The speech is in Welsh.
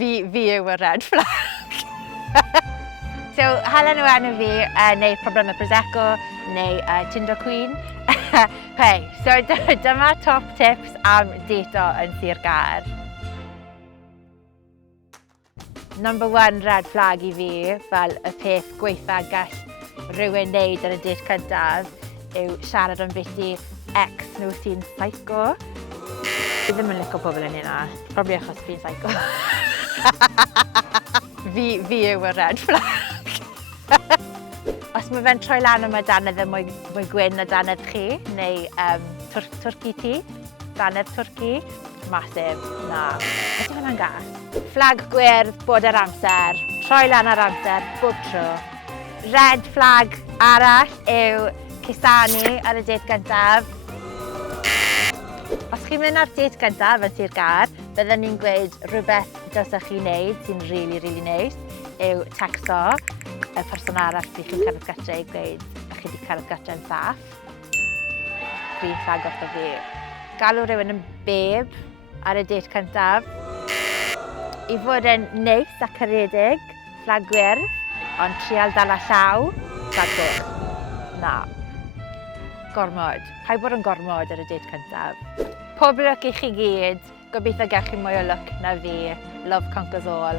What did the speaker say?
Fi yw y red flag. So, Helen yw enw fi, neu problemau Prosecco, neu Tinder Queen. Okay, so dyma top tips am deto yn Sir Gâr. Number 1 red flag I fi, fel y peth gweitha gall rhywun wneud ar y date cyntaf, yw siarad am beth I ex nhw sy'n psycho. Fi ddim yn licio pobl yn hynna, probably achos fi'n psycho. Fi yw y red flag. Os mae fe'n troi lan am y dannedd mwy gwyn na dannedd chi, neu twrci ti, dannedd twrci, masif, na. Ydy hwnna'n gas? Flag gwyrdd, bod ar amser, troi lan ar amser, bob tro. Red flag arall yw cusanu ar y date gyntaf. Os chi'n mynd ar date gyntaf yn Sir Gâr, byddwn ni'n gweud rhywbeth dylsech chi wneud sy'n really neis, yw tecsto y person arall sy'n chi'n cyrraedd gytre I gweud chi wedi cyrraedd gytre'n saff. Green flag wrtho fi. Galw rhywun yn babe ar y date cyntaf. I fod yn neis a caredig, flag gwyrdd, ond trial dala llaw, flag goch. Na. Gormod. Paid bod yn gormod ar y date cyntaf. Pob lwc I chi gyd. Gobeithio gewch chi mwy o lwc na fi. Love conquers all.